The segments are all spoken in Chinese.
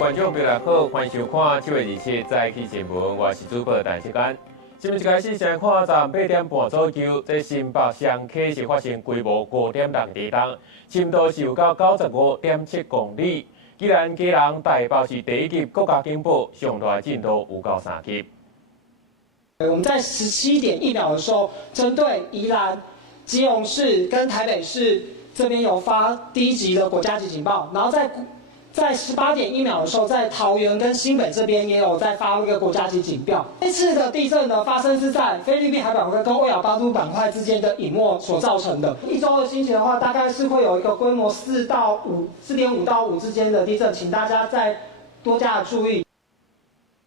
观众朋友好，欢迎收看7月27日早起新闻，我是主播陈世干。新闻一开始先看站8点半左右，在新北双溪是发生规模5.6地震，深度是有到95.7公里。既然基隆大埔是第一级国家警报，上大进度有到3级。我们在17点1秒的时候，针对宜兰、基隆市跟台北市这边有发第一级的国家级警报，然后在18点1秒的时候，在桃园跟新北这边也有在发一个国家级警报。这次的地震呢，发生是在菲律宾海板块跟欧亚巴都板块之间的隐没所造成的。一周的星期的话，大概是会有一个规模4.5到5之间的地震，请大家再多加注意。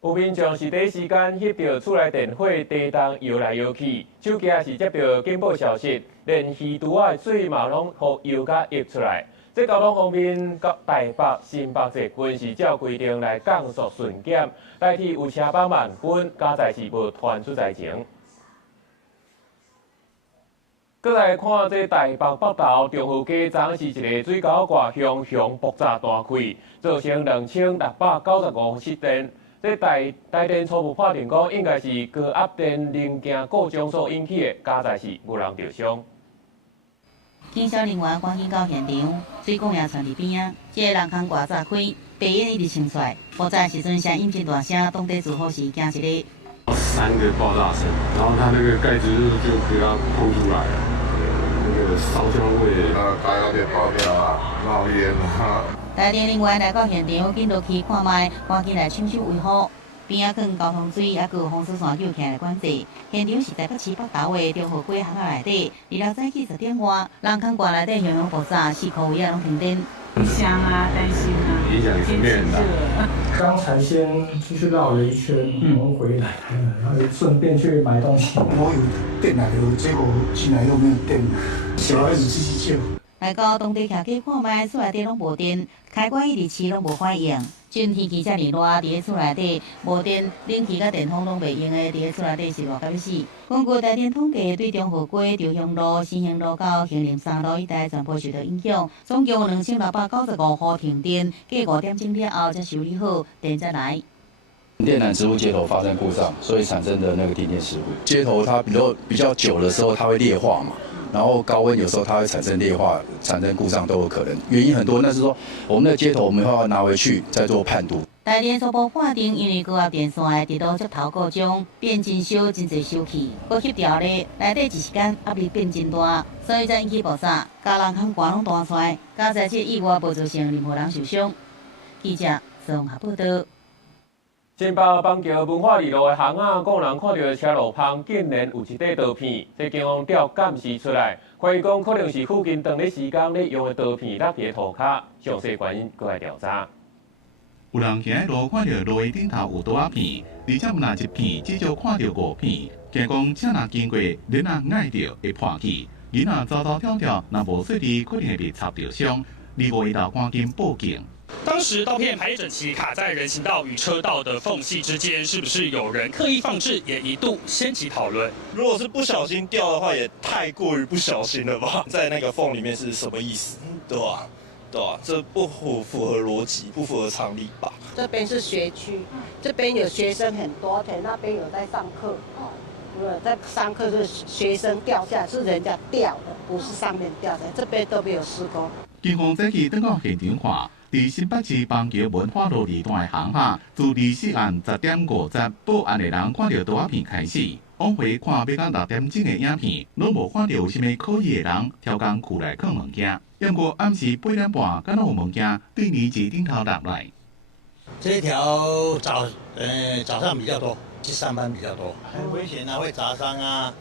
有民众是第一时间翕到厝内电火地动摇来摇去，手机也是接到警报消息，连鱼肚仔水嘛拢互摇甲溢出来。在交通方面，台北、新北这均是照规定来降速巡检，代替有车帮慢均加载是无传出灾情。再来看这台北北投中和街昨是一个水沟挂向爆炸弹开，造成2695失电。这台电初步判定讲，应该是高压电零件故障所引起的，加载是无人受伤。警消人员赶紧到现场，水管也传伫边啊。这个人空挂炸开，白烟一直冲出来。爆炸时阵声音真大声，当地住户是惊一个。3个爆炸声，然后它那个盖子就给它碰出来了，那个烧焦味。大有点爆掉啊，冒烟啊。台电人员来到现场，紧落去看卖，赶紧来抢修维护。边仔放交通水，还有风湿线救起来管制。现场是台北市北投的中和街巷仔内底，2早起10点外，人空挂内底向爆炸，4块位啊拢停电。香啊，担心啊，影响也是很大。刚才先出去绕了一圈，我们回来，然后顺便去买东西。我有电来了，结果进来又没有电，小孩子自己救。来到当地徛去看卖，厝内底拢无电，开关一直拢无反应。阵天气遮尔热，伫咧厝内底无电，冷气甲电风拢袂用的，伫咧厝内底是热到要死。根据台电统计，对中和街、朝向路、新兴路到杏林3路一带全部受到影响，总共有2695户停电，过5点钟了后才修理好，电才来。电缆植物接头发生故障，所以产生的那个停电事故。接头它比较久的时候，它会裂化嘛。然后高温有时候它会产生裂化、产生故障都有可能，原因很多。但是说我们的接头我们要拿回去再做判读。台电初步判定，因为高压电线的直导接头故障，变真烧真侪烧气，搁翕掉咧，内底一时间压力变真大，所以才引起爆炸。家人空罐拢弹出来，加在这意外无造成任何人受伤。记者综合报道。新北邦桥文化二路的巷仔，工人看到车路旁竟然有一块刀片，这警方调监视出来，怀疑讲可能是附近当日时间咧用的刀片落伫涂骹，详细原因搁来调查。有人行在路看到路的顶头有刀仔片，而且毋若一片，至少看到5片。惊讲车若经过，人若挨到会破气，人若走走跳跳，若无细致，可能会被插着伤。251道赶紧报警。当时刀片排整齐，卡在人行道与车道的缝隙之间，是不是有人刻意放置？也一度掀起讨论。如果是不小心掉的话，也太过于不小心了吧？在那个缝里面是什么意思？对吧？对吧？这不符合逻辑，不符合常理吧？这边是学区，这边有学生很多，而且那边有在上课。在上课是学生掉下来，是人家掉的，不是上面掉的。这边都没有施工。警方早起登到现场看。伫新北市邦桥文化路2段的巷仔，自24暗10点50报案的人看到刀仔片开始，往回看要到6点钟的影片，拢无看到有啥物可疑的人挑工库内藏物件。不过暗时8点半，敢若有物件对离子顶头落来。这条早上比较多，去上班比较多，很危险啊，会砸伤啊，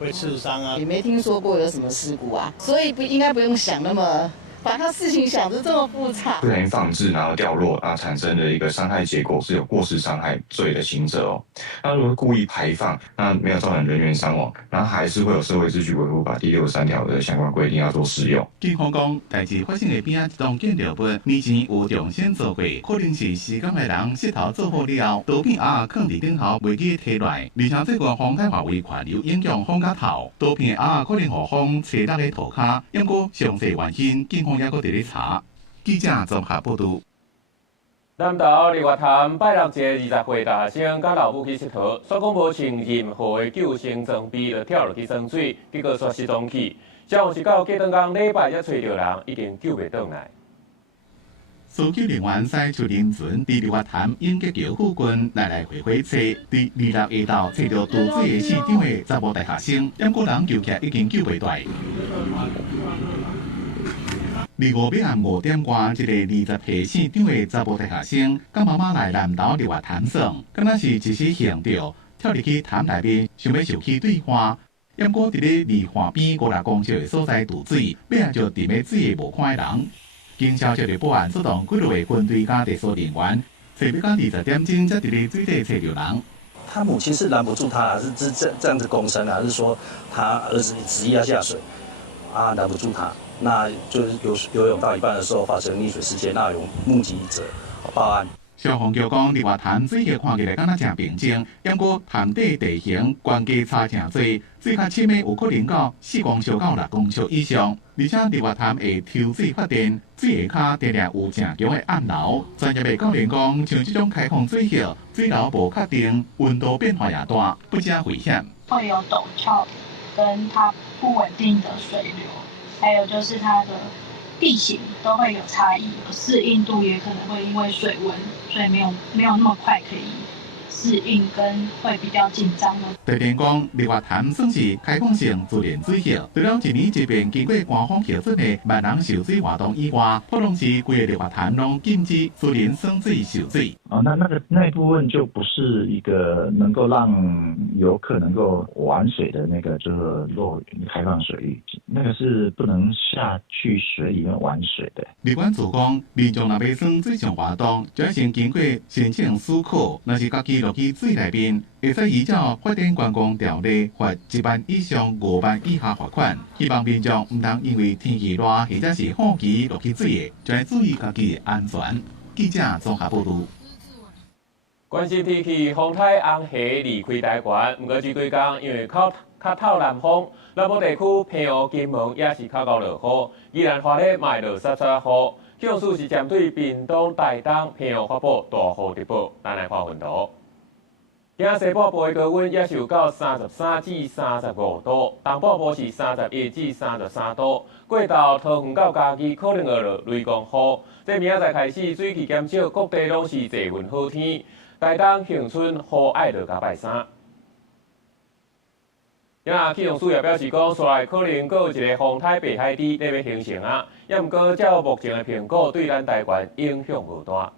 会刺伤啊。也没听说过有什么事故啊，所以应该不用想那么。把他事情想得这么复杂，不小心放置然后掉落，产生的一个伤害结果是有过失伤害罪的刑责哦。那如果故意排放，那没有造成人员伤亡，然后还是会有社会秩序维护法第63条的相关规定要做适用。警方讲，代志发生的边一栋建筑物，年前有重新做过，可能是施工的人石头做好了后，刀片放伫顶头袂记摕来，而且这个风太化为环流影响风甲头，刀片可能互风吹落咧涂骹，不过详细原因警方也搁伫咧查。记者综合报道。南投日月潭拜六节20岁大学生甲老母去佚佗，煞讲无穿任何的救生装备，就跳落去装水，结果煞失踪去。消防是到过两天礼拜才找到人，已经救袂倒来。搜救人员在树林村伫日月潭永吉桥附近来回回找，伫26下昼找到渡水的市场的查某大学生，但个人救起来已经救袂大。25晚暗5点外，一个20岁市长的查某大学生，甲妈妈来南投日月潭耍，敢若是一时兴着，跳入去潭内面，想要受气对花。但过伫咧离岸边5-6公尺的所在渡水，尾仔就沉在水的无看的人。经消息的报案，出动几路的分队加特殊人员，找要到20点钟才伫咧水底找到人。他母亲是拦不住他，是这样子公称，还是说他儿子执意要下水啊？拦不住他，那就是游泳到一半的时候发生溺水事件，那有目击者报案。消防局讲，日月潭水系看起来敢若正平静，不过潭底地形关卡差正多，水较深的有可能到4公尺到6公尺以上。而且日月潭会抽水发电，水下骹常常有正强的暗流。专业的教练讲，像这种开放水系，水流无确定，温度变化也大，不加危险。会有陡峭，跟它不稳定的水流，还有就是它的地形都会有差异，适应度也可能会因为水温，所以没有那么快可以适应，跟会比较紧张的。地电讲，日月潭算是开放性自然水系，除了一年一遍经过官方核准的万人受水活动以外，普通时规个日月潭拢禁止私人生水受水。那一部分就不是一个能够让游客能够玩水的那个，就是开放水域，那个是不能下去水里面玩水的。立管处讲，民众若要耍水上活动，就要先经过申请许可，若是家己落去水内面，会使依照发展观光条例罚1万以上5万以下罚款。希望民众唔通因为天气热或者是好奇落去水的，就要注意家己的安全。记者综合报道。关心天气，风台红霞离开台湾，不过这几天因为较透南风，南部地区平湖、金门也是较高落雨，宜兰花莲卖落沙沙雨。气象署是针对屏东、台东、平湖发布大雨特报，咱来看温度。今仔西北部的高温也是有到33至35度，东北部是31至33度。过到桃园到嘉义可能会落雷公雨。这明仔载开始水气减少，各地拢是侪云好天。台东恒春雨爱落加拜三。今仔气象署也表示讲，未来可能阁有一个风台北海低在要形成啊，也毋过照目前的评估，对咱台湾影响无大。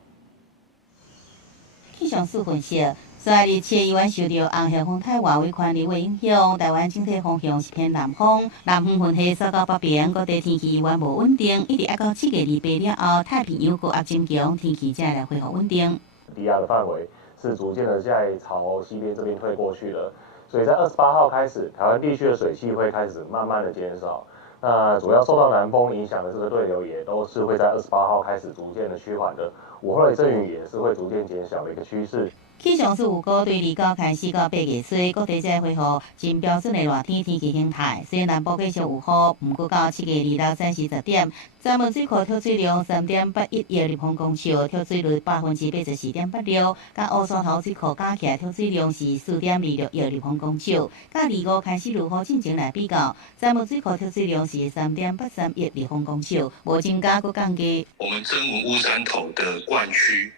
气象署分析，虽然日7月受到红霞风台外围环流的影响，台湾整体方向是偏南风，南方云系扫到北边，各地天气依然无稳定，一直要到7月28了后，太平洋高压增强，天气才来恢复稳定。低压的范围是逐渐的在朝西边这边退过去了，所以在28号开始，台湾地区的水汽会开始慢慢的减少。那主要受到南风影响的这个对流也都是会在28号开始逐渐的趋缓的，午后的阵雨也是会逐渐减小的一个趋势。气象署有估对2号开始到8月末，各地才恢复真标准的热天天气形态。虽然南部继续有雨，不过到7月26日40点，闸门水库跳水量3.81亿立方公尺，跳水率84.86%，甲乌山头水库加起来跳水量是4.26亿立方公尺。甲2号开始入雨进程来比较，闸门水库跳水量是3.83亿立方公尺，无增加佫降低。我们曾文乌山头的灌区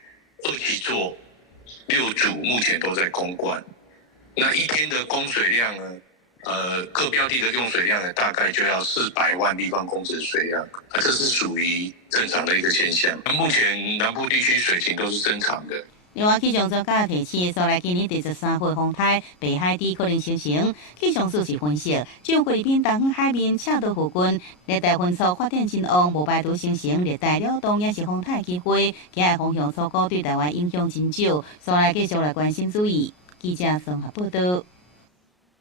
2期座6组目前都在攻灌，那一天的供水量呢？各标的的用水量呢，大概就要400万立方公尺水量，这是属于正常的一个现象。目前南部地区水情都是正常的。另外，气象专家提醒，所来今年第13号风台北海低可能形成。气象署是分析，像菲律宾东方海面赤道附近热带风速发展真旺，无排除形成热带扰动，也是风台机会。今日风向所估对台湾影响真少，所来继续来关心注意。记者综合报道。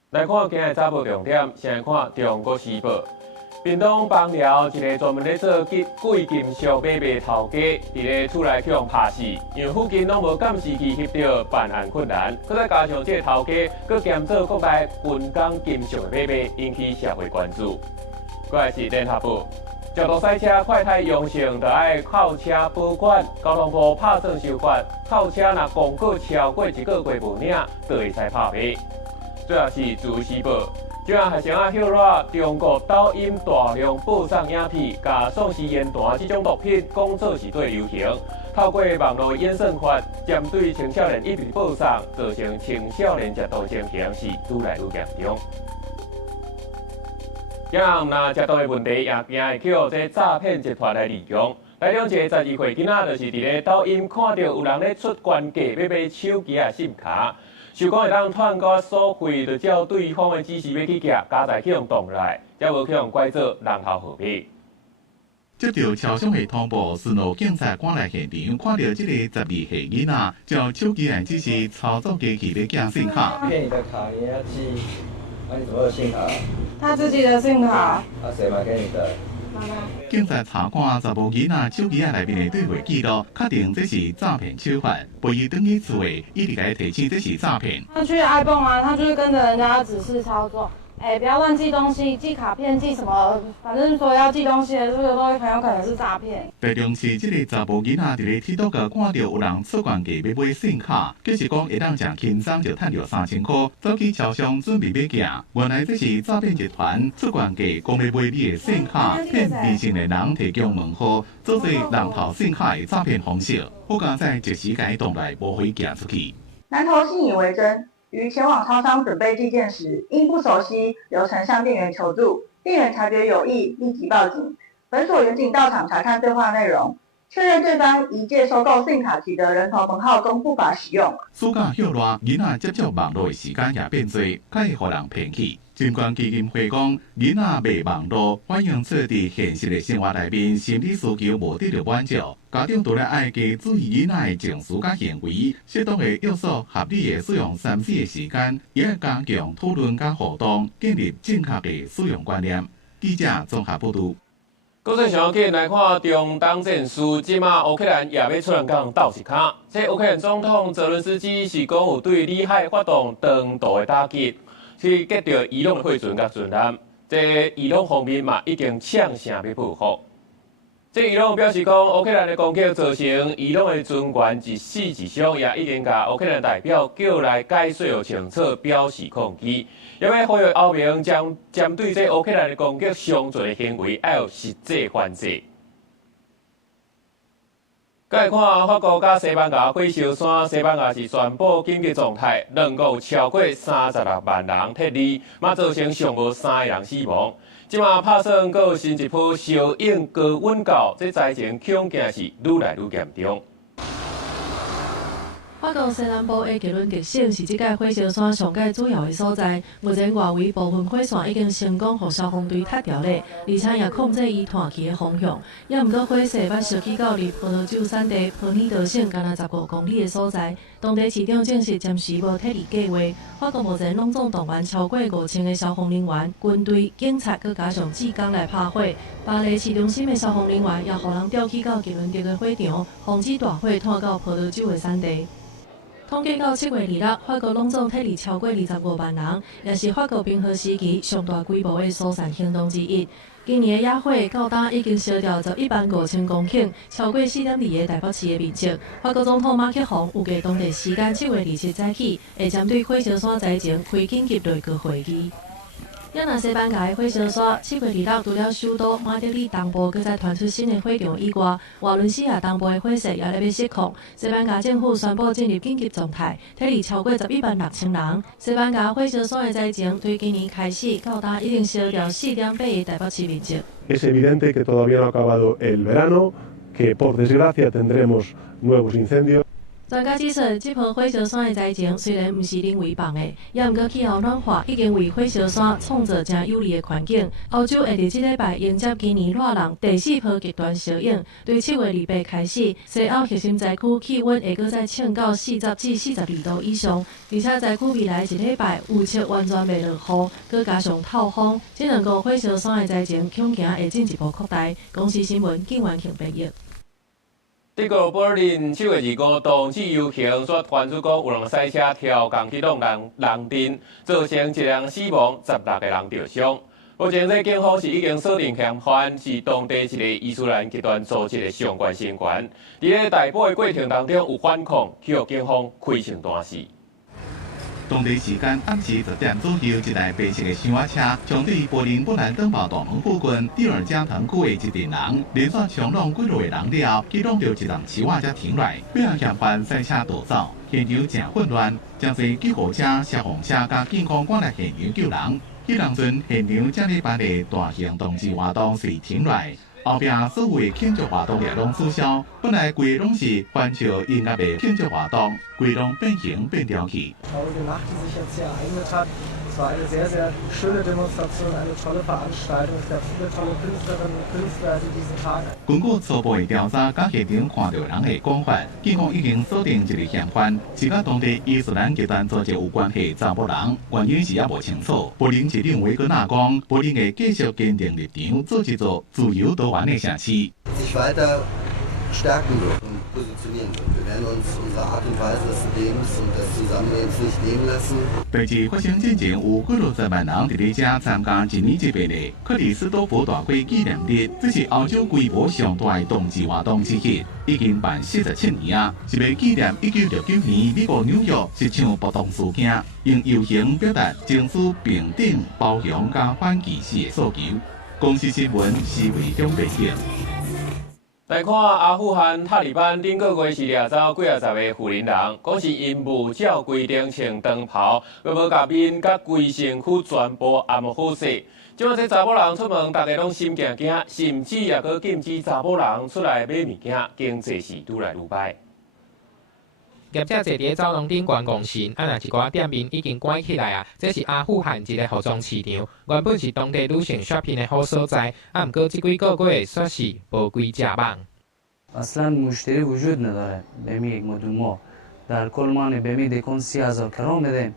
来看今日早报重点，先来看《中国时报》。屏东枋寮一个专门咧做贵金属买卖头家，伫咧厝内去用拍死，因为附近拢无监视器翕到办案困难，佮再加上这个头家佮兼做国内军工金属的买卖，引起社会关注。过来是联合报，道路赛车快太阳性，就要靠车保管。交通部拍算修法，靠车若公告超过1个月无领，就会使拍赔。最后是自时报。这样学生啊晓热，中国抖音大量播送影片，甲丧尸烟弹这种毒品讲做是对流行。透过网络演算法，针对青少年一直播送，造成青少年食毒情形是愈来愈严重。这样若食毒的问题，也惊会去互这诈骗集团来利用。来两一个12岁囡仔，就是伫咧抖音看到有人咧出关价要买手机啊 SIM 卡。想讲会当赚到所费，就照对方的指示要去夹，加在去用动来，才无去用拐做人头号码。接到超商的通报，顺路警察赶来现场，看到这个12岁囡仔，照手机来指示操作机器要寄信卡。骗你的卡你要寄，那你怎么有信卡？他自己的信卡。谁买给你的？警察查看查某囡仔手机内面的对话记录，确定这是诈骗手法，陪伊登去厝的，一直给提醒这是诈骗。他去 iPhone 啊，他就是跟着人家指示操作。不要乱寄东西，寄卡片，寄什么，反正说要寄东西的，这个都很有可能是诈骗。台中市这个查某囡仔伫咧TikTok看到有人出关价要买信卡，计是讲会当正轻松就赚到3000块，走去超商准备要寄。原来这是诈骗集团出关价，讲要买你的信卡，骗微信的人提供门号，做做人头信卡的诈骗方式。好佳在即时间动来无会寄出去。男头信以为真。于前往超商准备寄件时，因不熟悉流程向店员求助，店员察觉有异，立即报警。本所员警到场查看对话内容，确认对方一借收购信卡取得人头门号供不法使用。暑假休热，囡仔接触网络的时间也变多，较会互人骗去。金管基金会讲，囡仔卖网络反映出伫现实的生活内面，心理需求无得到满足。家长除了爱加注意囡仔的情绪甲行为，适当的约束合理的使用3C的时间，也要加强讨论甲互动，建立正确的使用观念。记者综合报道。国际上紧来看中东战事，即马乌克兰也要出来讲斗一卡。这乌克兰总统泽伦斯基是讲有对里海发动长途的打击。去击到伊朗的货船甲船舰，这伊朗方面嘛已经抢声要报复。这伊朗表示讲，乌克兰的攻击造成伊朗的军舰一死一伤，也已经甲乌克兰代表叫来解说清楚，表示抗议，也要呼吁欧盟将针对这乌克兰的攻击相罪的行为，要有实际反制。再来看法国甲西班牙火烧山，西班牙是宣布紧急状态，2国有超过36万人撤离，嘛造成上无3个人死亡。即马拍算，阁有新一波小影高温高，这灾情恐惊是愈来愈严重。法国西南部的吉伦特省是这届火烧山上界主要的所在。目前外围部分火线已经成功互消防队踢掉了，而且也控制伊弹去的方向。也毋过火势捌烧起到离葡萄酒产地普尼德省敢若15公里的所在。当地市长证实暂时无撤离计划。法国目前拢总动员超过5000个消防人员、军队、警察，佮加上志工来拍火。巴黎市中心的消防人员也互人调去到吉伦特的火场，防止大火传到葡萄酒的产地。统计到7月2日，法国拢总撤离超过25万人，也是法国冰河时期上大规模的疏散行动之一。今年的野火到今已经烧掉115000公顷，超过4.2个台北市的面积。法国总统马克宏预计当地时间7月27早起，会针对火烧山灾情开紧急内阁会议。也若西班牙的火烧山7月2日，除了首都马德里东部，搁再传出新的火场以外，瓦伦西亚东部的火势也咧要失控。西班牙政府宣布进入紧急状态，撤离超过11万6千人。西班牙火烧山的灾情，对今年开始到今已经烧掉4.8个台北市面积。Es evidente que todavía no ha acabado el verano, que por desgracia tendremos nuevos incendios. 专家指出，这波火烧山的灾情虽然不是人为放的，也毋过气候暖化已经为火烧山创造真有利的环境。欧洲会伫这礼拜迎接今年热浪第4波极端效应，对7月28开始，西欧核心灾区气温会搁再升到40至42度以上，而且灾区未来一礼拜预测完全袂落雨，搁加上透风，这2个火烧山的灾情恐惊会进一步扩大。公司新闻景元庆编译。德国柏林7月25冬季游行所传出讲有人赛车跳钢去弄人阵，造成1人死亡，16个人受伤。目前，这警方是已经锁定嫌犯是当地一个伊斯兰极端组织的相关成员。伫咧逮捕的过程当中有反抗，去予警方开成大事。当地时间暗时10点左右，一台白色的箱仔车冲对柏林本来登报大门附近第二家堂区的一群人，连续冲撞几落的人了，启动着一辆车才停落，被人嫌犯赛车逃走，现场正混乱，真侪救护车、消防车甲警方赶来现场救人。迄当阵现场正咧办理大型同志活动随停落，后壁所有的庆祝活动也拢取消。本来规拢是欢笑音乐的庆祝活动，规拢变形变调去。Es war eine sehr, sehr schöne Demonstration, eine tolle Veranstaltung. Es gab viele tolle Künstlerinnen und Künstler, die diesen Tag. 根据初步的调查，甲现场看到人的讲法，警方已经锁定一个嫌犯，是甲当地伊斯兰极端组织有关系的查某人，原因是也无清楚。柏林市长维格纳讲，柏林会继续坚定立场，做一座自由多元的城市。stärken wird und positionieren wird. Wir werden uns unsere Art und Weise des Lebens und des Zusammenlebens nicht nehmen lassen. 代志发生之前，有60万人伫咧遮参加一年一遍的克里斯多福大会纪念日，这是欧洲规模上大的同志活动之一，已经办47年啊，是为纪念1969年美国纽约一场暴动事件，用游行表达政府平等、包容加反歧视的诉求。公司新闻是为中北京。来看阿富汗塔利班顶个月是掠走几十个富人人，讲是因无照规定穿长袍，佮无甲面甲规身躯全部按好势。即摆这查某人出门，大家拢心惊惊，甚至也佮禁止查某人出来买物件，经济是愈来愈歹。业者坐伫走廊顶观光神，若一寡店面已经关起来啊！这是阿富汗一个服装市场，原本是当地女性 shopping 的好所在，毋过这几个月却是无几只网。اصلا مشتری وجود نداره بهم یک مدون ما در کل ما بهم دیکن 30,000 کرام بدیم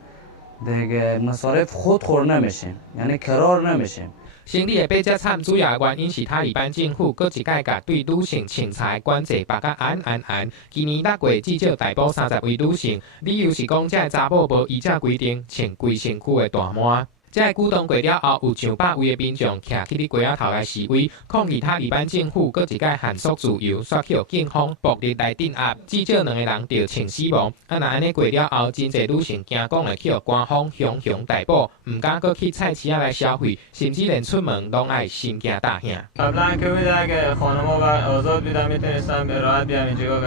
دیگه مصارف خود خور نمیشیم یعنی کرار نمیشیم。生理的变遮惨，主要原因是塔利班政府搁一改革对女性穿插管制绑甲严。今年6月至少逮捕30位女性，理由是讲这查某无依照规定穿规身躯的大满。这举动过了后，有上百位的民众徛起伫街仔头来示威，抗议塔利班政府搁一改限缩自由，煞去予警方暴力来镇压，至少2个人就穿死亡。若安尼过了后，真侪女性惊讲会去予官方熊逮捕，唔敢搁去菜市仔来消费，甚至连出门拢爱心惊大惊。قبلا که بود اگه خانم‌ها آزاد بودن میتونستم به راحت بیام اینجا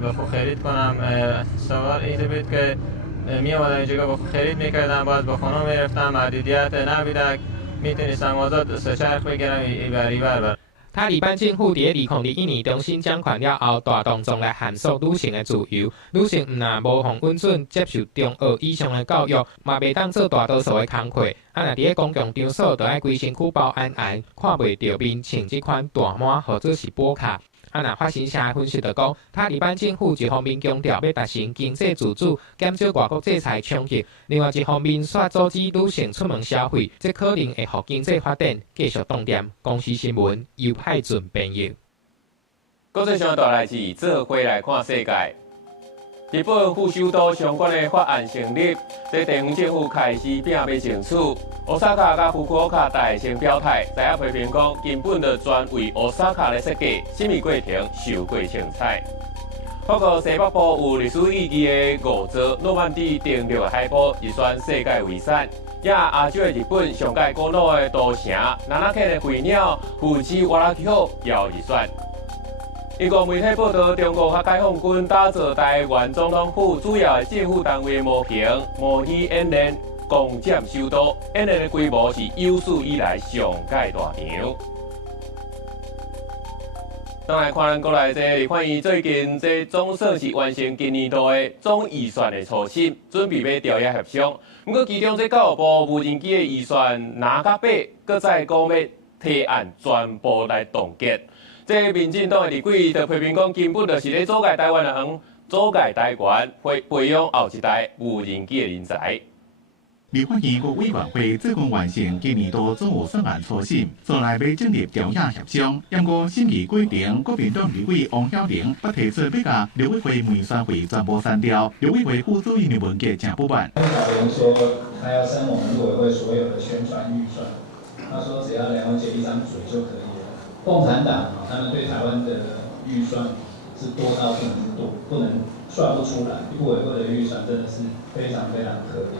و خرید کنم سوال اینه بود که می اومدم اینجا با خرید میکردم باید با خانم میرفتم محدودیت نبود میتونستم آزاد سچرخ بگیرم ایبر塔利班政府伫2021年重新掌权了后，大动作来限缩女性的自由。女性毋但无互允准接受中学以上的教育，嘛袂当做大多数的工课。若伫咧公共场所，就爱规身躯包严，看袂到面，穿即款大满或者是补卡。若发生啥分析就讲，塔利班政府一方面强调要达成经济自主，减少外国制裁冲击；另外一方面煞阻止女性出门消费，这可能会互经济发展继续动点。公司新闻由派准编译。国际上大代志，做回来看世界。日本副首都相关的法案成立，这地方政府开始拼要争取。奥萨卡甲福库奥卡大先表态，知影批评讲根本就专为奥萨卡来设计，什么过程受过精彩。法国西北部有历史意义的5座诺曼底登陆海堡，入选世界遗产。也亚洲的日本上届古老的都城那拉克的飞鸟富士瓦拉丘也入选。英国媒体报道，中国和解放军打造台湾总统府主要的政府单位模型模拟演练，攻占首都。演练的规模是有史以来上届大场。当来看咱国内李焕英最近总算是完成今年度的总预算的初审，准备要调研协商。不过其中教育部无人机的预算拿到8，搁再讲要提案全部来冻结。这民进党的立委就批评讲，根本就是咧阻碍台湾人、阻碍台湾培养后一代无人机的人才。立法院国委员会最近完成今年度总预算案初审，将来要进入调研协商。不过审议过程，国民党立委王晓玲不提出要甲立委会预算会全部删掉，立委会副主任刘文杰真不满。委员说他要删我们立委会所有的宣传预算。他说只要梁文杰一张嘴就可以了。共产党他们对台湾的预算是多到不能多，不能算不出来，一部委会的预算真的是非常非常可怜。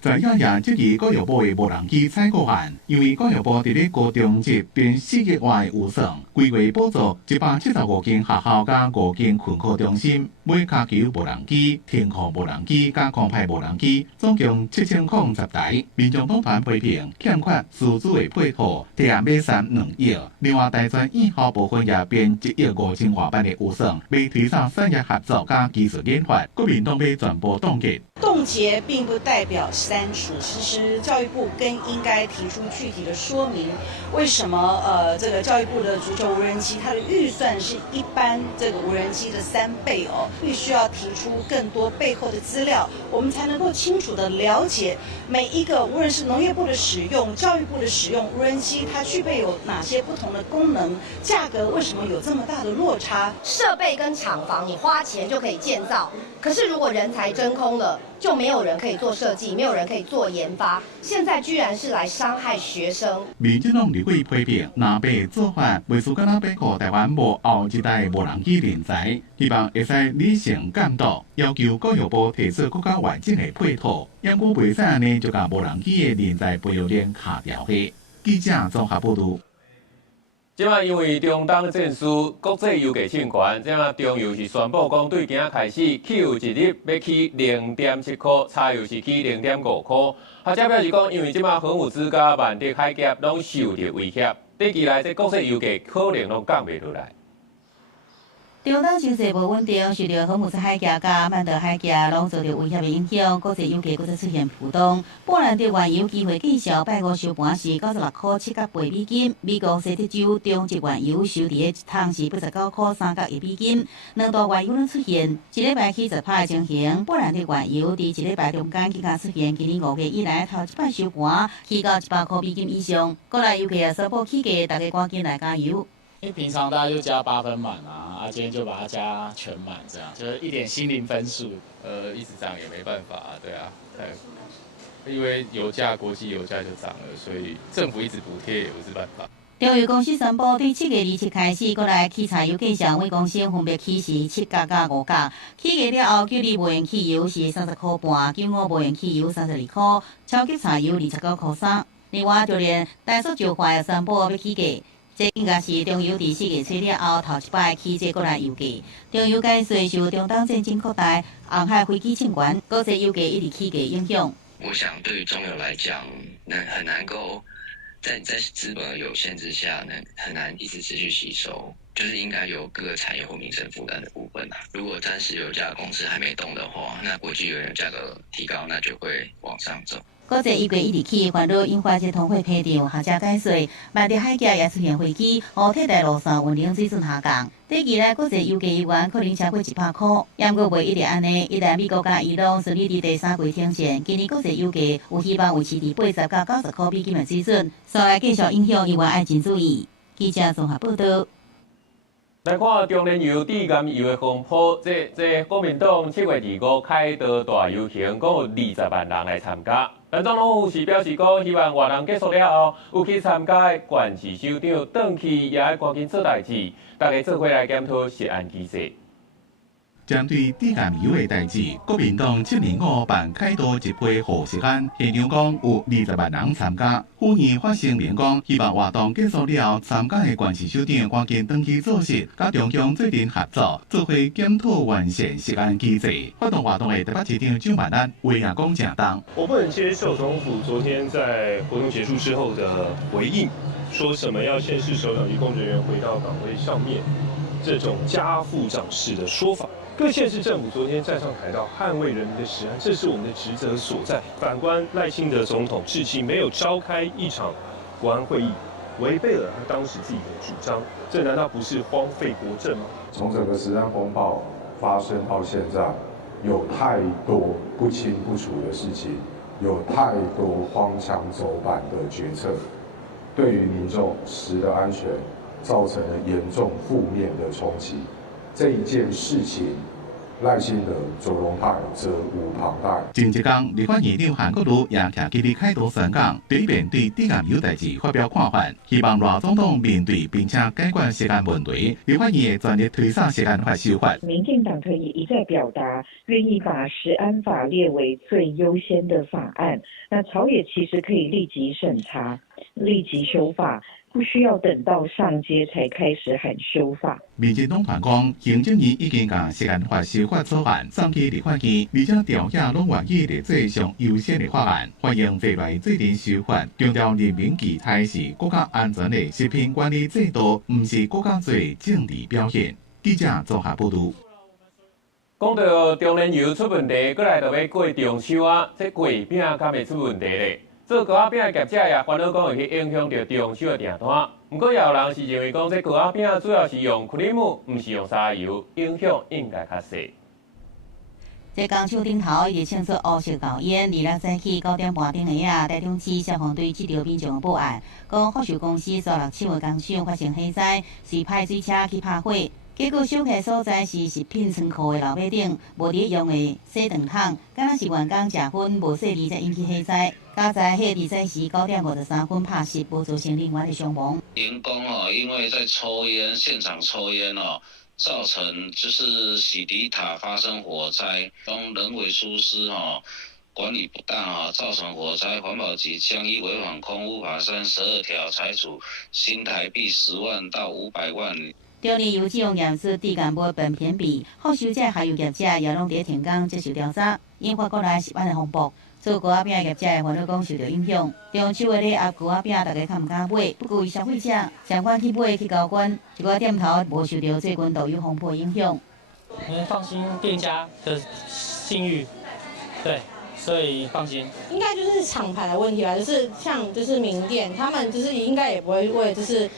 在野也质疑教育部的无人机采购案，因为教育部伫咧高中级编4亿外的预算，规划补助175间学校加5间训课中心，买卡球无人机、天课无人机加空拍无人机，总共7010台。民众党团批评欠缺师资的配套，提案买3亿。另外，大专医学部分也编1亿5000多万的预算，要推上产业合作加技术研发。国民党要全部冻结。冻结并不代表删除，其实教育部更应该提出具体的说明，为什么这个教育部的足球无人机它的预算是一般这个无人机的3倍哦，必须要提出更多背后的资料，我们才能够清楚的了解每一个无论是农业部的使用、教育部的使用无人机，它具备有哪些不同的功能，价格为什么有这么大的落差？设备跟厂房你花钱就可以建造，可是如果人才真空了，就没有人可以做设计，没有人可以做研发。现在居然是来伤害学生。民进党立委批评南北做法未输敢若背靠台湾无后一代无人机人才，希望会使理性监督，要求教育部提出更加完整的配套，因果袂使安尼就甲无人机的人才培育链卡掉去。记者综合报道。即马因为中东战事国际油价称悬，即马中油是宣布讲，对今仔开始，汽油一日要起0.7块，柴油是起0.5块。学者表示讲，因为即马航母之甲万德海峡拢受到威胁，短期内这国际油价可能拢降袂落来。中东情势无稳定，受到荷姆斯海峡甲曼德海峡拢受到威胁的影响，国际油价搁再出现浮动。波兰的原油期货计价拜五收盘是96块7角8美金，美国西德州中级原油收伫一桶是89块3角1美金。两大原油拢出现一礼拜起10%的情形。波兰的原油伫一礼拜中间更加出现今年5月以来头一摆收盘起到100块美金以上。国内油价也宣布起价，大家赶紧来加油。因为平常大家就加8分满啊，今天就把它加全满，这样就是一点心灵分数。一直涨也没办法啊，对啊，因为油价国际油价就涨了，所以政府一直补贴也不是办法。中油公司宣布，对7月27开始，国内汽柴油计价每公升分别起是7角甲5角，起价了后，9日无盐汽油是30块半，95无盐汽油32块，超级柴油29块3。另外，就连台塑石化也宣布要起价。这应该是中油伫4月初了后头一摆起这国内油价。中油解说受中东战争扩大、红海飞机侵权、国际油价一直起价影响。我想对于中油来讲，很难够在资本有限之下，很难一直持续吸收。就是应该由各个产业或民生负担的部分啊。如果暂时油价公司还没动的话，那国际油源价格提高，那就会往上走。国际1月1日起，烦恼引发这通货膨胀，学者解说，万德海峡也出现飞机，和替代路线运营水准下降。短期内国际油价油源可能超过100块，也过袂一直安尼。一旦美国甲伊朗顺利伫第3季停线，今年国际油价有希望维持伫80到90块美金的水准。所来继续影响，油源爱真注意。记者综合报道。来看中联油低岩油的风波，这国民党7月25开刀大游行，共有20万人来参加。陈总统是表示讲，希望活动结束了后，有去参加的县市首长转去也要赶紧做代志，大家做伙来检讨涉案机制。针对低岩油的代志，国民党7年5办开刀集会护食案，现场讲有20万人参加。府院发声明讲，希望活动结束了后，参加的县市首长赶紧登记做事，甲中央做阵合作，做伙检讨完善食案机制。发动活动的台北市长蒋万安话也讲正当。我不能接受总统府昨天在活动结束之后的回应，说什么要县市首长及公职人员回到岗位上面，这种家父长式的说法。各县市政府昨天站上台到捍卫人民的食安，这是我们的职责所在。反观赖清德总统至今没有召开一场国安会议，违背了他当时自己的主张，这难道不是荒废国政吗？从整个食安风暴发生到现在，有太多不清不楚的事情，有太多荒腔走板的决策，对于民众食的安全造成了严重负面的冲击。这一件事情赖清德、周荣泰则无旁贷。前一天，立法院长韩国瑜也徛起伫开导宣讲，对于面对抵押油代志发表看法，希望赖总统面对并且解决涉案问题。立法院专力推动涉案法修法。民进党可以一再表达愿意把食安法列为最优先的法案，那朝野其实可以立即审查、立即修法。不需要等到上街才开始喊修法。民进党团讲，行政院已经将涉案法修法草案送去立法院，而且调下拢愿意列做上优先的法案，欢迎回来制定修法，强调人民期待是国家安全的食品管理制度，不是国家做政治表现。记者综合报道。讲到中年油出问题，过来就要过中秋啊，这月饼敢会出问题咧？做糕仔饼的业者也烦恼讲会去影响到中秋的订单，不过也有人是认为讲这糕仔饼主要是用克里姆，唔是用沙油，影响应该较小。这中秋顶头一直庆祝乌色高烟，26早起9点半顶下，台中市消防队接到民众的报案，讲福寿公司所6厂的工厂发生火灾，随派水车去拍火。结果烧起所在是食品仓库的楼尾顶，无伫用的洗肠桶，敢若是员工食薰无细味才引起火灾。加在迄日早时9点53分拍熄，无造成另外的伤亡。员工因为在抽烟，现场抽烟造成就是洗涤塔发生火灾，用人为疏失管理不当造成火灾，环保局将依违反空污法32条，裁处新台币10万到500万。中年油这种验出低干部本偏比，好收者还有业者也拢伫停工接受调查，引发国内10万的风暴。做糕仔饼业者的烦恼讲受到影响，中秋的礼盒糕仔饼大家较唔敢买，不过消费者相关去买去交关，一寡店头无受到最近导游风波的影响。放心店家的信誉，对。所以放心，应该就是厂牌的问题吧，就是像就是名店，他们就是应该也不会为就是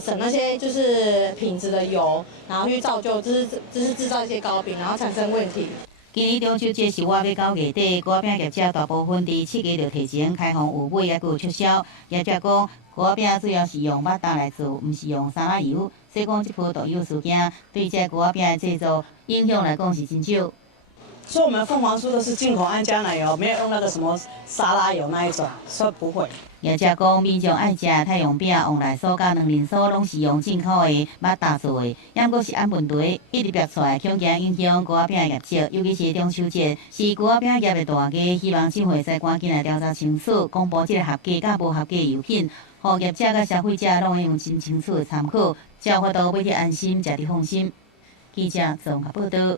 省那些就是品质的油，然后去造就就是制造一些糕饼，然后产生问题。今年中秋节是我要到月底，糕仔饼业者大部分伫7月就提前开放有买，还有促销。业者讲，糕仔饼主要是用麦蛋来做，毋是用沙拉油，所以讲这波导游事件对这糕仔饼的制作影响来讲是真少。所以我们凤凰酥都是进口安佳奶油，没有用那个什么沙拉油那一种，所以不会。业者讲，民众爱食太阳饼，往来酥甲两面酥拢是用进口的麦打做的，也过是按问题一直逼出来，恐惊影响糕仔饼的业者，尤其是中秋节，是糕仔饼业的大家，希望政府使赶紧来调查清楚，公布这个合格甲无合格的油品，互业者甲消费者拢会用真清楚的参考，才有法度买得安心，食得放心。记者综合报道。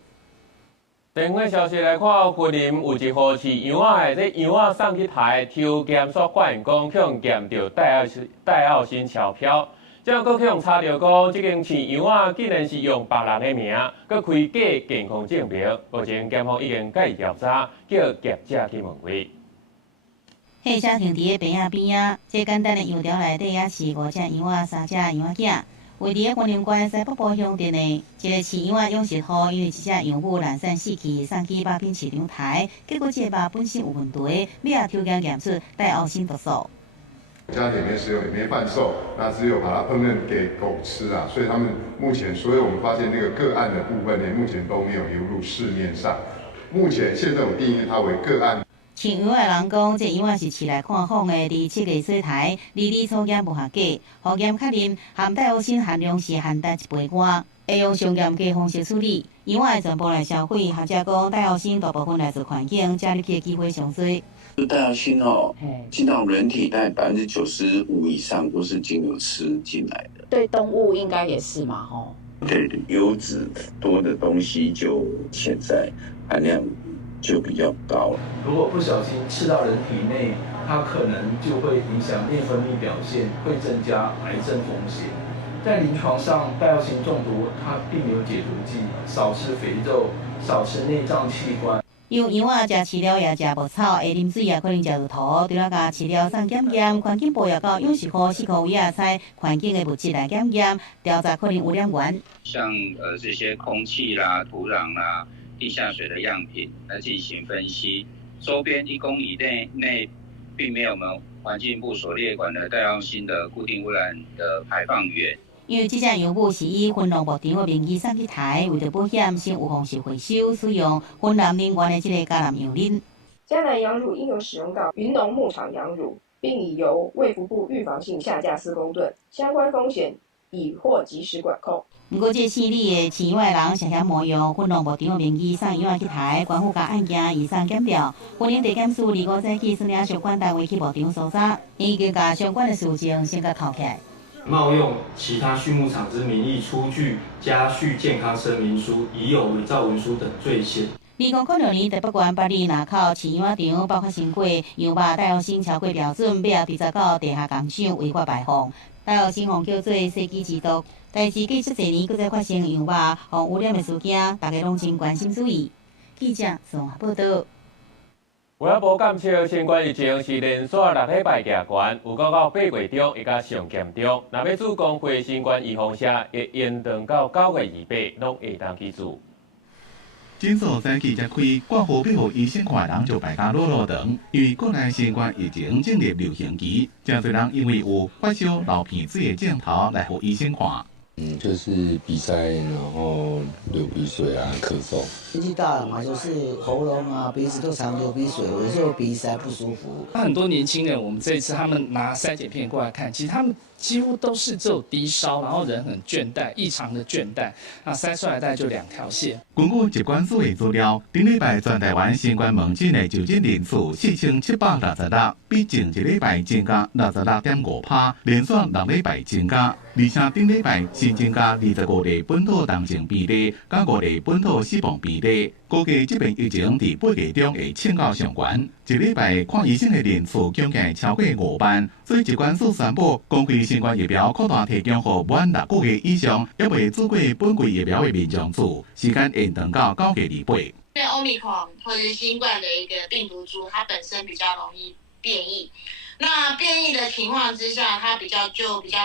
电话消息来看，云林有一户饲羊仔的，这羊仔送去台抽检所发现讲，去验到戴奥辛钞票，之后佫去查到讲，这间饲羊仔竟然是用别人的名，佫开假健康证明。目前检方已经介调查，叫业者去问话。火车停伫个边仔边仔，这简单的羊条内底也是5只羊仔、3只羊仔囝。位伫个云林县西北部乡镇的一个饲羊仔养殖户，因为一只羊母懒散死去，送去肉品市场台，结果这肉本身有问题，要抽检验出戴奥辛毒素。家里面使用也没贩售，那只有把它烹饪给狗吃啊，所以他们目前，所以我们发现那个个案的部分呢，目前都没有流入市面上。目前县政府定义它为个案。饲羊的人讲，这羊仔是饲来看访的，伫7月洗台，2次抽检无合格，互检确认含戴奥辛含量是含带1倍外，会用上严格方式处理。羊仔全部来消费，学者讲戴奥辛大部分来自环境，加入去的机会上多。戴奥辛进到人体大概95%以上都是经由吃进来的。对动物应该也是嘛，对，油脂多的东西就潜在含量就比较高了。如果不小心吃到人体内，它可能就会影响内分泌表现，会增加癌症风险。在临床上，戴奥辛中毒它并没有解毒剂，少吃肥肉，少吃内脏器官。因羊仔食饲料也食牧草，会啉水也可能食入肚，除了甲饲料送检验，环境部也到养殖户4个位啊采环境的物质来检验，调查可能污染源。像这些空气啦、土壤啦、地下水的样品来进行分析，周边1公里内并没有我们环境部所列管的戴奥辛的固定污染的排放源，因为这只羊母是以分农牧场的名义送去台，为着保险，先有方式回收使用芬兰能源的这个橄榄羊乳。迦南羊乳应有使用到云农牧场羊乳，并已由卫福部预防性下架施工队，相关风险已获及时管控。不过，这姓李的饲养的人涉嫌冒用芬农牧场的名义送羊去台，官府把案件移送检调，本年地检署25早起率领相关单位去牧场搜查，已经把相关的事情先甲扣起来。冒用其他畜牧场之名义出具家畜健康声明书，已有伪造文书等罪嫌。2006年，台北县八里那口饲养场爆发新过羊肉带有新超过标准，被被查到地下工厂违法排放，带有新红叫做世纪之毒。但是过7年，搁再发生羊肉互污染的事件，大家拢真关心注意。记者综合报道。卫生部监测新冠疫情是连续6礼拜加悬，有到8月中会甲上严重。若要主公费新冠预防车，会延长到9月28，拢会当去做。诊所早起才开，挂号要互医生看的人就排甲落长，因为国内新冠疫情进入流行期，真侪人因为有发烧、流鼻水的症头来互医生看。就是鼻塞，然后流鼻水啊，咳嗽。年纪大了嘛，就是喉咙啊、鼻子都常流鼻水，有时候鼻塞不舒服。很多年轻人，我们这一次他们拿筛检片过来看，其实他们几乎都是只有低烧，然后人很倦怠，异常的倦怠，那筛出来大概就2条线。根据疾管署的资料，顶礼拜全台湾新冠门诊的就诊人数4766，比前一礼拜增加66.5%，连续6礼拜增加。而且顶礼拜新增加25例本土重症比例，甲5例本土死亡比例。估计这边疫情伫8月中会升到上悬，一礼拜看医生的人次总计超过5万。所以疾管署宣布，公费新冠疫苗扩大提供予满6个月以上，还未做过本季疫苗的民众数，时间延长到9月28。因为 Omicron 或者是新冠的一个病毒株，它本身比较容易变异。那变异的情况之下，它比较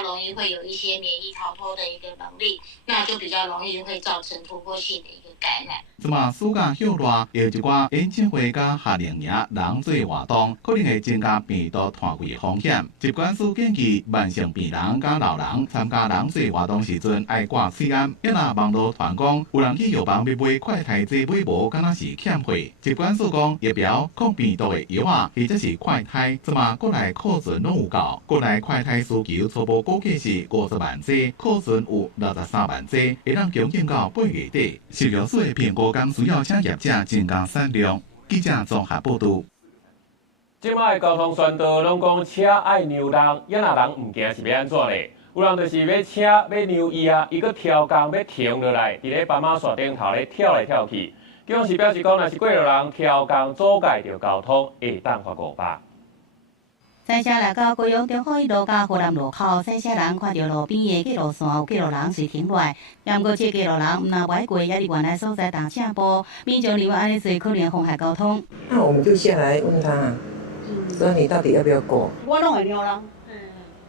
容易会有一些免疫逃脱的一个能力，那就比较容易会造成突破性的一个感染。即马暑假休热，有一寡演唱会甲夏令营人做活动，可能会增加病毒传开风险。疾管署建议慢性病人甲老人参加人做活动时阵爱挂水安，一若网络传讲有人去药房要买快筛剂买无，敢若是欠货。疾管署讲疫苗、抗病毒的药啊，或者是快筛，即马国内库存拢有够，国内快筛需求初步估计是50万剂，库存有63万剂，会当供应到8月底。食药署的评估工需要请业者增加产量。记者综合报道。即摆交通宣导拢讲车爱让人，也若人唔行是要安怎嘞？有人就是要车要让伊啊，伊搁超工要停落来，伫咧斑马线顶头咧跳来跳去。警方是表示讲，若是过路人超工阻碍着交通，会当罚500。赛车来到高雄中华一路甲河南路口，赛车人看到路边的过路线有过路人随停落来，不过这过路人唔若不爱过，也伫原来所在打正步，民众认为安尼做可能妨害交通。那我们就下来问他，说你到底要不要过？我拢会让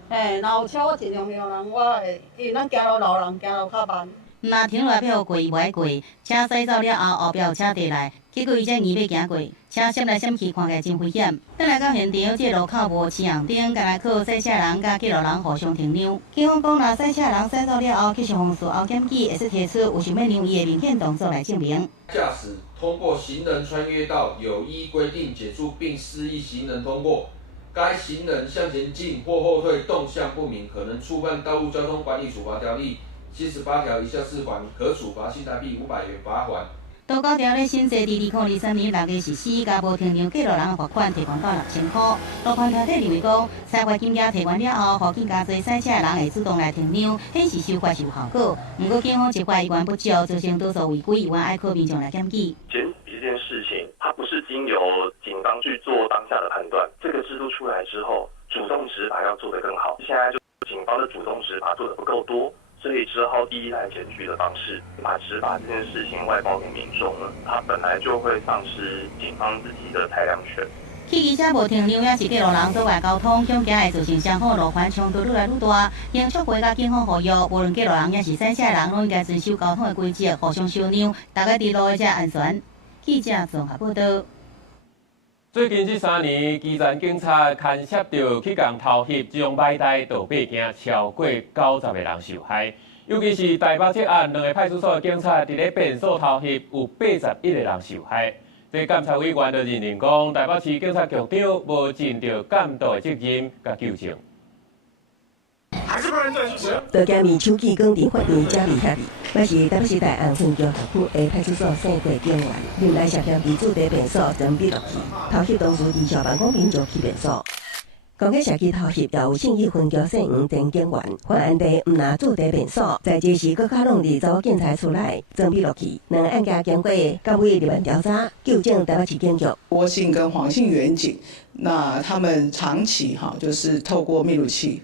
人，若有车我尽量让人，我会，因为咱行路老人行路较慢。若停落来要过，伊不爱过，车驶走了后，后壁有车地来，结果伊才硬要行过，车闪来闪去，看起来真危险。等来到现场，这路口无青红灯，敢若靠赛车人甲过路人互相停让。警方讲，若赛车人驶走了后，继续方式后检举，会使提出有想要让伊的明显动作来证明。驾驶通过行人穿越道有依规定减速并示意行人通过，该行人向前进或后退动向不明，可能触犯《道路交通管理处罚条例》78条以下4款，可处罚新台币500元罚款。道交条例新制伫2023年6月实施，甲无停让过路人的罚款提高到6000块。路权团体认为讲，裁罚金额提悬了后，互更加侪赛车的人会主动来停让，显示守法是有效果。不过警方执法意愿不足，造成多数违规，有爱靠民众来检举。检举这件事情，它不是经由警方去做当下的判断，这个制度出来之后，主动执法要做得更好。现在就警方的主动执法做得不够多。所以只好依赖检举的方式，把执法这件事情外包给民众了。他本来就会丧失警方自己的裁量权。汽机车无停让，也是过路人阻碍交通，恐惊会造成双方路权冲突愈来愈大。经促会甲警方呼吁，无论过路人也是赛车人，拢应该遵守交通的规则，互相相让，大家伫路的才安全。记者综合报道。最近这3年，基层警察牵涉到去共偷袭将买袋盗八件，超过90个人受害。尤其是台北这案，2个派出所的警察伫咧便所偷袭，有81个人受害。这监察委员就认定讲，台北市警察局长无尽到监督的责任，甲纠正。道家面手机讲伫法院遮厉害哩，那是台北市大安分局局的派出所姓郭警员，原来涉嫌伫驻地便所装逼落去，偷袭当时伫小办公民就去便所。讲起涉及偷袭，也有信义分局姓黄陈警员，犯案地毋拿驻地便所，在这时搁卡拢伫查某警察厝内装逼落去。两个案件经过监委立案调查，纠正台北市警局。郭姓跟黄姓员警，那他们长期就是透过密录器，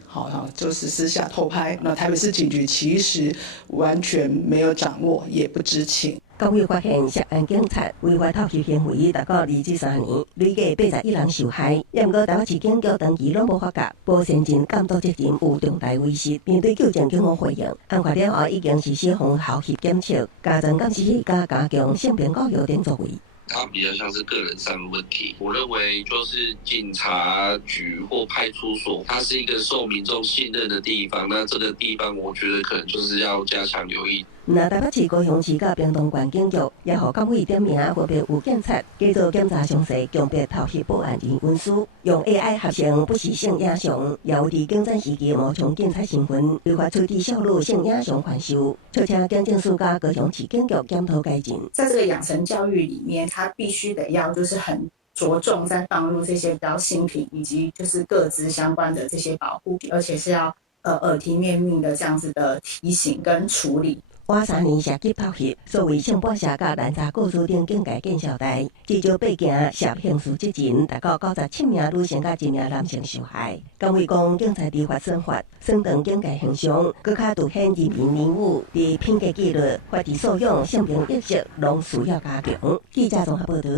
就是私下偷拍。那台北市警局其实完全没有掌握，也不知情。监委发现涉案警察违法偷袭行为达到23年，累计81人受害。也毋过台北市警局长期拢无发觉，无先进监督责任有重大违失。面对纠正警方回应，案发了后已经是小红后续检测，加强监视器加加强性平教育等作为。它比较像是个人上的问题，我认为就是警察局或派出所，它是一个受民众信任的地方。那这个地方，我觉得可能就是要加强留意。那台北市高雄市甲屏东县警局也互监委点名，分别有警察加做检查详细强迫偷袭报案人文书，用 AI 合成不实性影像，也有伫警侦时期冒充警察身份，违法处置少女性影像贩售，促请警政署甲高雄市警局检讨改进。在这个养成教育里面，它必须得要就是很着重在放入这些比较新品以及就是个资相关的这些保护，而且是要耳提面命的这样子的提醒跟处理。我3年涉及偷袭，所谓性剥削甲滥查过司等警戒见效台，至少8件涉刑事责任，达到97名女性甲1名男性受害。监委讲，警察依法审法，升长警戒形象，搁较凸显人民义务，伫品格纪律、法治素养、性平意识，拢需要加强。记者综合报道。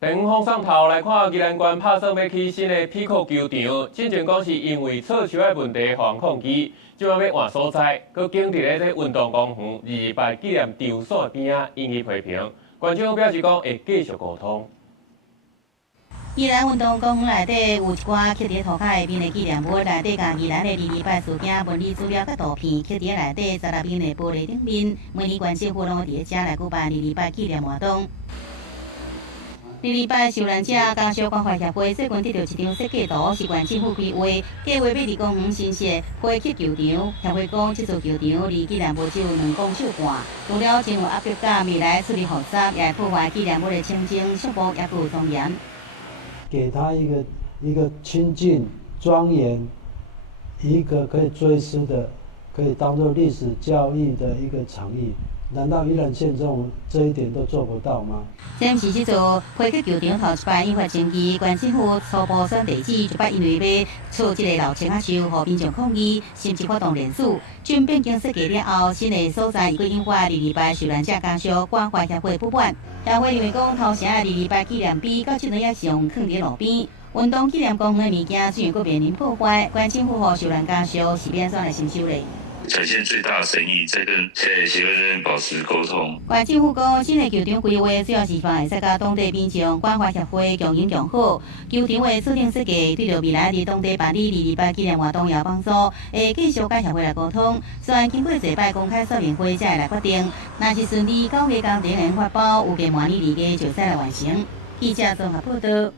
电风送头来看，宜兰县拍算要起新的皮克球场，之前讲是因为错球的问题防控期，即摆要换所在，搁经伫咧这运动公园200纪念场所边啊引起批评。县长表示讲会继续沟通。宜兰运动公园内底有一寡刻伫涂骹下面的纪念物，内底甲宜兰的228事件文字资料甲图片刻伫内底16面的玻璃顶面。每年县政府拢会伫咧遮来举办228纪念活动。228受难者家属关怀协会最近得到一张设计图，是县政府规划，计划要伫公园新设花墼球场。协会讲，这座球场离纪念物只有2公尺半，除了真有压迫感，未来处理复杂，也破坏纪念物的清净、肃穆，也有庄严。给他一个清净、庄严，一个可以追思的，可以当作历史教育的一个场域。难道宜兰县这一点都做不到吗？这毋是这座花墼球场头一摆引发争议，县政府初步选地址，一摆因为要厝这个老青仔树，互民众抗议，甚至发动连署。军变经设计了后，新的所在又引发228受难者家属关怀协会不满。协会认为讲，头城的228纪念碑到即阵也是用放伫路边。运动纪念公园的物件虽然阁面临破坏，县政府互受难家属是变怎来承受嘞？展现最大的诚意，在跟协会这边保持沟通。县政府讲，新的球场规划主要是望会使甲当地民众关怀协会共赢共好。球场的制定设计对着未来伫当地办理228纪念活动也有帮助，会继续甲协会来沟通。虽然经过一摆公开说明会才会来决定，若是顺利9月工程能发包，有计明年2月就使来完成。记者综合报道。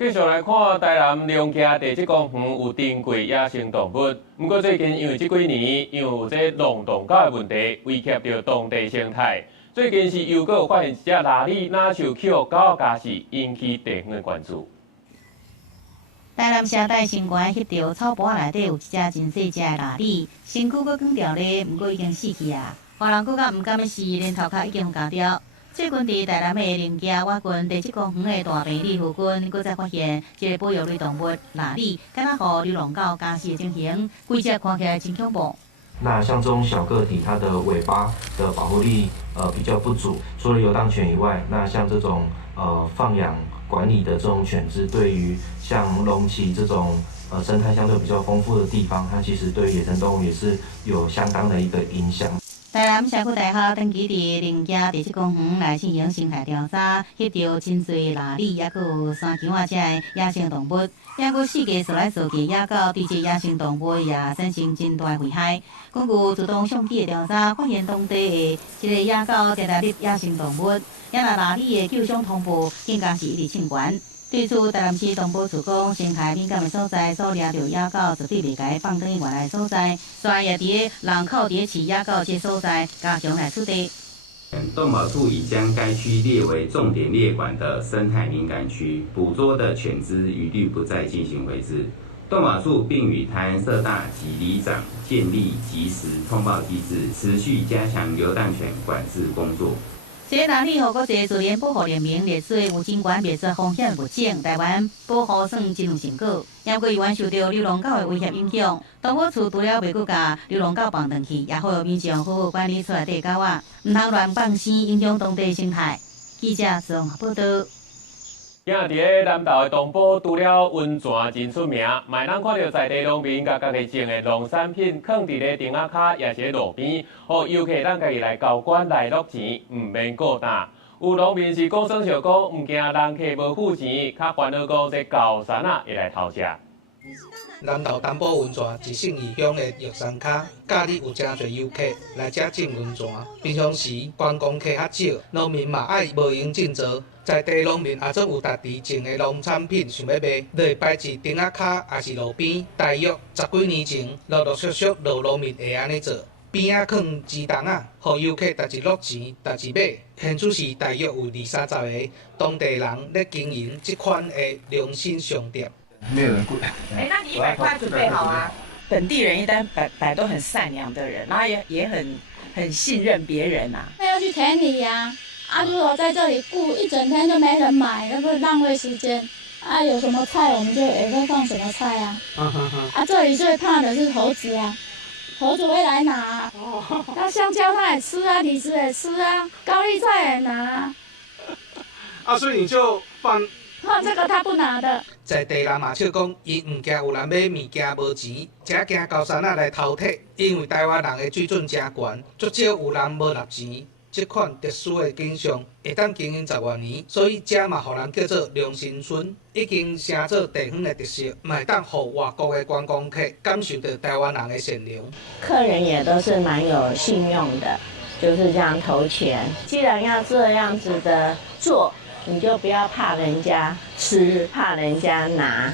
继续来看台南龙屐地质公园有珍贵野生动物，不过最近因为这几年因为有这弄动狗的问题，威胁到当地生态。最近是又有发现一只垃圾拿手捡狗的家事，引起地方的关注。台南社大新馆翕到草坡内底有一只真细只的垃圾，身躯阁光掉咧，不过已经死去啊。华人更较唔甘的是，连头壳已经夹掉。最近伫台南的龙屐外群地质公园的大坪里附近，搁再发现一个保育类动物垃圾，敢若互流浪狗家事的情形，规只看起来真恐怖。那像这种小个体，它的尾巴的保护力比较不足，除了游荡犬以外，那像这种放养管理的这种犬只，对于像龙崎这种生态相对比较丰富的地方，它其实对野生动物也是有相当的一个影响。台南社区大学长期伫林家地质公园来进行生态调查，翕到真侪腊里，也佫有山丘仔遮的野生动物，也佫四界扫来扫去，野狗对这野生动物也产生真大的危害。根据自动相机的调查，发现当地的这个野狗常常入野生动物，也若腊里的救伤通报更加是一直称悬。对此，台南市动保处讲，生态敏感的所在所掠到野狗，绝对袂该放转去原来所在，所以也伫人口伫饲野狗这所在加强来处理。动保处已将该区列为重点列管的生态敏感区，捕捉的犬只一律不再进行回资。动保处并与台南社大及里长建立及时通报机制，持续加强流浪犬管制工作。这哪里互国际自然保护联盟列出有尽管灭绝风险物种，台湾保护算真有成果。也过因受到流浪狗的威胁影响，动保处除了袂佮甲流浪狗放转去，也呼吁民众好好管理厝内底狗仔，唔通乱放生，影响当地生态。记者综合报道。今日伫南投的东部，除了温泉真出名，嘛咱看到在地农民甲家己种的农产品，放伫咧顶仔骹，也是路边，互游客咱家己来交管来落钱，唔免顾单。有农民是讲算笑讲，唔惊人客无付钱，较烦恼讲这高山啊会来偷食。南投东部温泉一胜异乡的玉山卡，假日有真侪游客来这浸温泉。平常时观光客较少，农民嘛爱无闲种植。在地农民也总有家己种的农产品想要卖，就会摆伫顶仔骹，也是路边。大约10几年前，陆陆续续有农民会安尼做，边仔放鸡蛋仔，互游客家己落钱，家己买。现此是大约有20-30个当地人咧经营这款的良心商店。没有人顾。那你100块准备好啊？本地人一般本来都很善良的人，然后也很信任别人啊。那要去田里呀。如果在这里顾一整天就没人买，那不是浪费时间。有什么菜我们就也会放什么菜啊。这里最怕的是猴子啊，猴子会来拿。那香蕉它也吃啊，李子也吃啊，高丽菜也拿。所以你就放这个他不拿的。在地人嘛笑讲，伊唔惊有人买物件无钱，只惊高山仔来偷摕，因为台湾人的水准真悬，足少有人无纳钱。这款特殊的景象会当经营10多年，所以这嘛互人叫做良心村，已经成做地方的特色，嘛会当互外国的观光客感受到台湾人的善良。客人也都是蛮有信用的，就是这样投钱。既然要这样子的做，你就不要怕人家吃，怕人家拿。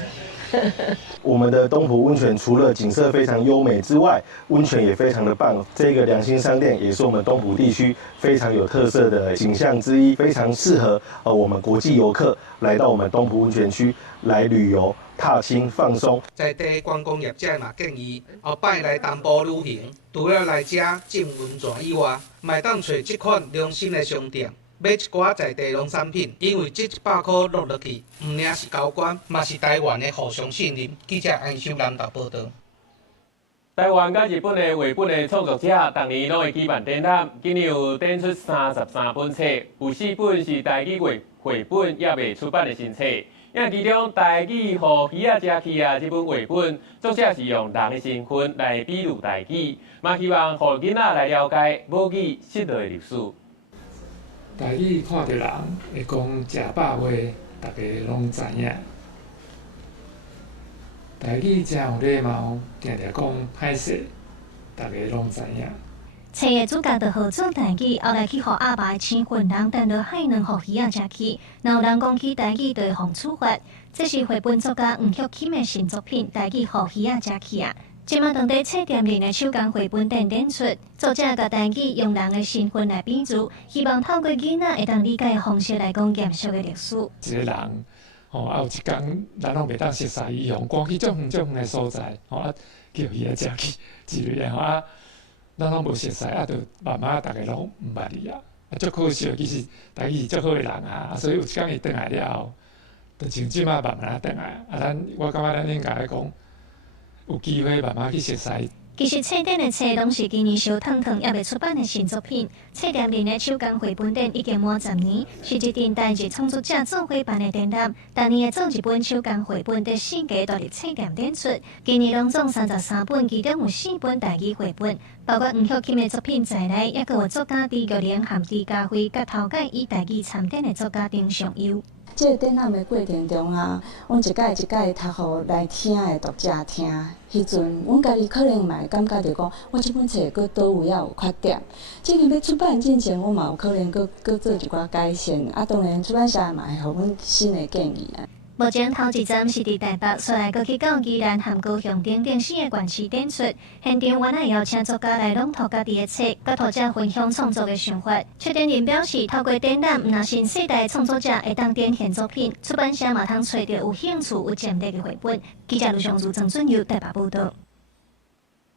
我们的东埔温泉除了景色非常优美之外，温泉也非常的棒。这个良心商店也是我们东埔地区非常有特色的景象之一，非常适合我们国际游客来到我们东埔温泉区来旅游、踏青、放松。在地观光业者嘛建议，后摆来东埔旅行，除了来这浸温泉以外，嘛当找这款良心的商店。买一寡在地农产品，因为这100块落落去，唔领是交关，嘛是台湾的互相信任。记者安修南投报道。台湾甲日本的绘本的创作者，逐年拢会举办展览，今年有展出33本册，有4本是台语绘本也未出版的新册。因其中台语互鱼仔食去啊，这本绘本作者是用人的身份来比喻台语，嘛希望互囡仔来了解母语失落的历史。台语看到人会讲食饱话，大家拢知影。台语真有礼貌，定定讲歹势，大家拢知影。册的主角就号做台语，后来去互阿爸的亲份人等着海卵互鱼仔食去。若有人讲起台语，就会互处罚。这是绘本作家黄玉琴的新作品《台语互鱼仔食去》啊。即马当地册店里的手工绘本展出，作者甲台语用人的身份来比喻，希望透过囡仔会当理解的方式来讲严肃的历史。一个人，有一天咱拢袂当熟悉伊，用赶去足远的所在，叫伊来食去，之类的咱拢无熟悉，就慢慢大家拢毋捌伊啊。足可惜，其实台语是足好的人啊，所以有一天伊转来了后，就像即马慢慢转来。我感觉咱应该讲。有机会慢慢去熟悉其实册展的册拢是今年烧烫烫也未出版的新作品。册店里的手工绘本展已经满10年，是一场台日创作者做伙办的展览。当年的做一本手工绘本，第4家都伫册店展出。今年拢总33本，其中有4本台语绘本，包括黄玉琴的作品在内，也佮有作家李玉玲和李家辉，甲头届以台语参展的作家丁尚优。这个展览的过程中啊，阮一届读互来听的读者听，迄阵阮家己可能嘛会感觉着讲，我这本册佫倒位啊有缺点。即个要出版之前，我嘛有可能佫做一寡改善。啊，当然出版社嘛会互阮新的建议啊。目前头一站是伫台北，再来过去到宜兰和高雄等4个县市展出。现场原来邀请作家来朗读家己的册，甲读者分享创作的想法。策展人表示，透过展览，若新世代创作者会当展现作品，出版社嘛通找到有兴趣、有潜力的绘本。记者卢尚如、郑准佑台北报道。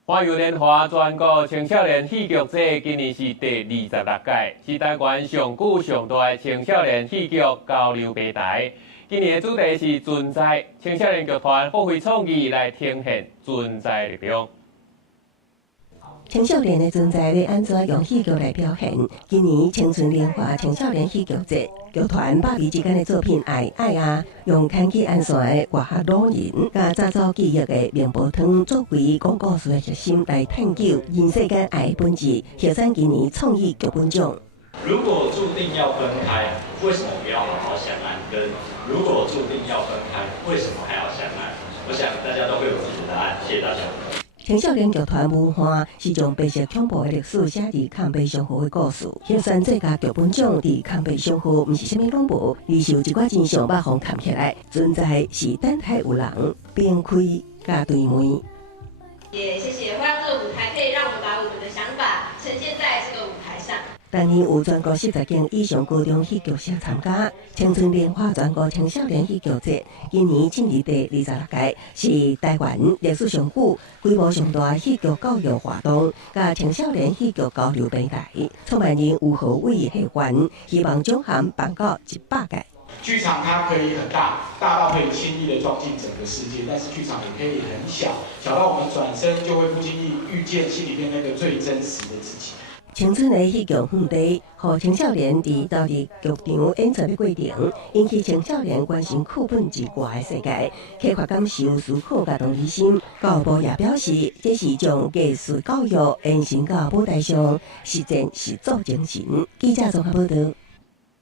华语年华全国青少年戏剧节今年是第26届，是台湾上久上大的青少年戏剧交流平台。今年的主题是存在，青少年剧团发挥创意来呈现存在力量。青少年的存在要安怎用戏剧来表现？今年青春年华青少年戏剧节，剧团百味之间的作品《爱爱啊》，用牵起安线的外校老人，甲早早记忆的面包汤作为讲故事的核心来探究人世间爱的本质，获选今年创意剧本奖。如果注定要分开，为什么不要好好相爱？跟如果注定要分开，为什么还要相爱？我想大家都会有自己的答案。谢谢大家。青少年剧团文化是将白色恐怖的历史写入抗悲伤河的故事。获选最佳剧本奖伫抗悲伤河，毋是啥物拢无，而是有一寡真相把风扛起来。存在是等待有人边开甲对门。也谢谢会让这个舞台可以让我们把我们的想法呈现在这个舞台上。当年有全国40间以上高中戏剧社参加青春年华全国青少年戏剧节，今年进入第26届，是台湾历史上久、规模上大戏剧教育活动，甲青少年戏剧交流平台。创办人吴和伟系员，希望奖项办到100届。剧场它可以很大，大到可以轻易的装进整个世界，但是剧场也可以很小，小到我们转身就会不经意遇见心里面那个最真实的自己。青春的戏剧园地，互青少年伫投入剧场演出的过程，引起青少年关心课本之外的世界，开发感受、思考甲同理心。教育部也表示，这是将艺术教育延伸到舞台上，实践实作精神。记者综合报道。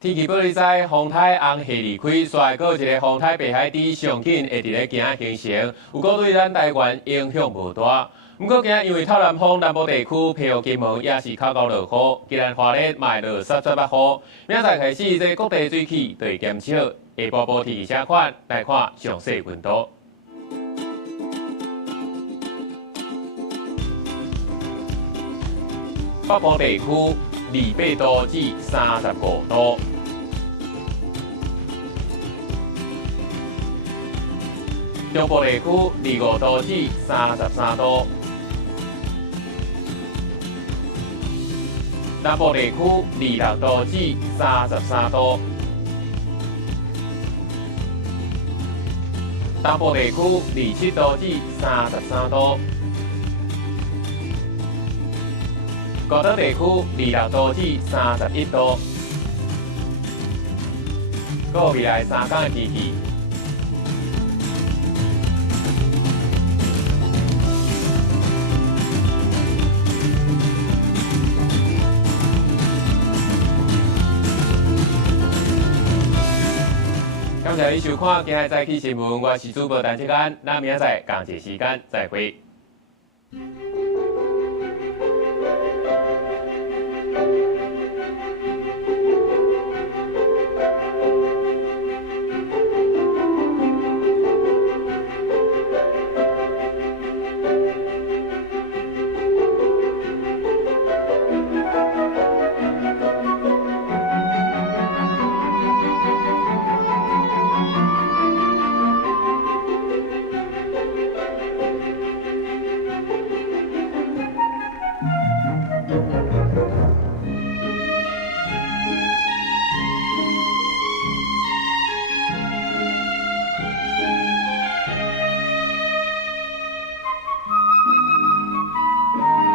天气报你知，风台红系离开，再过一个风台北海底上紧会伫咧今仔形成，不过对咱台湾影响无大。不过今日因为透南风南部地区皮予金门也是较高落雨，今日花莲嘛会落38雨。明仔开始，这各地水气就会减少。下晡报天气情况来看详细温度。北部地区28度至35度。中部地区25度至33度，南部地区26度至33度，东部地区27度至33度，高岛地区26度至31度。各未来3天的天气。感谢你收看今日早起新闻，我是主播陈志安，咱明仔载同一时间再会。